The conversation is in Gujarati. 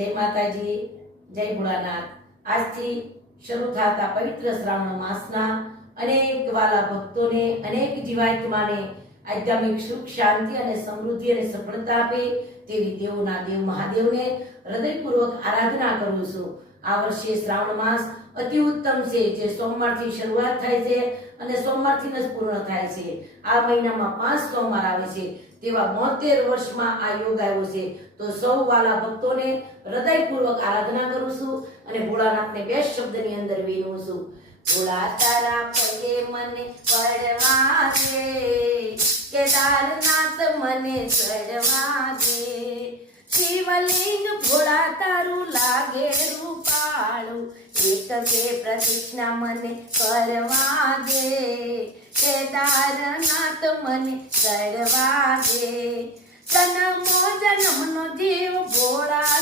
જય માતાજી, જય ભોળાનાથ। આજથી શરૂ થતા પવિત્ર શ્રાવણ માસના અનેક વાલા ભક્તોને, અનેક જીવાત્માને આધ્યાત્મિક સુખ, શાંતિ અને સમૃદ્ધિ અને સફળતા આપે તેવી દેવોના દેવ મહાદેવને હૃદયપૂર્વક આરાધના કરું છું। આ વર્ષે શ્રાવણ માસ અતિ ઉત્તમ છે, જે સોમવારથી શરૂઆત થાય છે અને સોમવારથી જ પૂર્ણ થાય છે। આ મહિનામાં 5 સોમવાર આવે છે, તેવા 72 વર્ષમાં આ યોગ આવ્યો છે। તો સૌ વાલા ભક્તોને હૃદયપૂર્વક આરાધના કરું છું અને ભોળાનાથને 2 શબ્દની અંદર વિનવું છું। ભોળા તારા પગે મને પડવા દે, કેદારનાથ મને ચડવા દે, શિવલિંગ ભોળા તારું લાગે રૂપાળું, એક કે પ્રતિષ્ઠા મને કરવા દે, કેદારનાથ મને ચડવા દે, જન્મો જન્મનો જીવ ભોળા